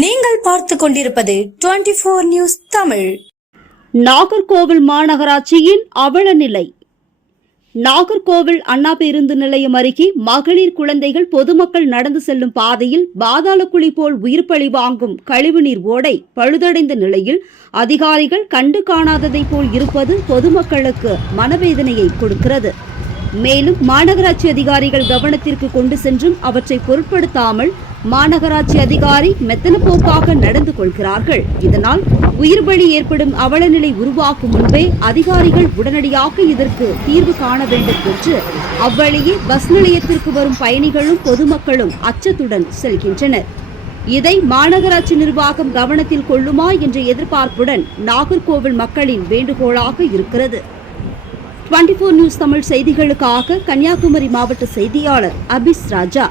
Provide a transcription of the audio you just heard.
நீங்கள் பார்த்து கொண்டிருப்பது 24 நியூஸ் தமிழ். நாகர்கோவில் மாநகராட்சியின் அவல நிலை. நாகர்கோவில் அண்ணா பேருந்து நிலையம் அருகே மகளிர் குழந்தைகள் பொதுமக்கள் நடந்து செல்லும் பாதையில் பாதாளக்குழி போல் உயிர் பலி வாங்கும் கழிவுநீர் ஓடை பழுதடைந்த நிலையில் அதிகாரிகள் கண்டு காணாததை போல் இருப்பது பொதுமக்களுக்கு மனவேதனையை கொடுக்கிறது. மேலும் மாநகராட்சி அதிகாரிகள் கவனத்திற்கு கொண்டு சென்றும் அவற்றை பொருட்படுத்தாமல் மாநகராட்சி அதிகாரி மெத்தனப்போக்காக நடந்து கொள்கிறார்கள். இதனால் உயிர் பலி ஏற்படும் அவலநிலை உருவாக்கும் முன்பே அதிகாரிகள் உடனடியாக இதற்கு தீர்வு காண வேண்டும் என்று அவ்வழியே பஸ் நிலையத்திற்கு வரும் பயணிகளும் பொதுமக்களும் அச்சத்துடன் செல்கின்றனர். இதை மாநகராட்சி நிர்வாகம் கவனத்தில் கொள்ளுமா என்ற எதிர்பார்ப்புடன் நாகர்கோவில் மக்களின் வேண்டுகோளாக இருக்கிறது. 24 நியூஸ் தமிழ் செய்திகளுக்காக கன்னியாகுமரி மாவட்ட செய்தியாளர் அபிஸ் ராஜா.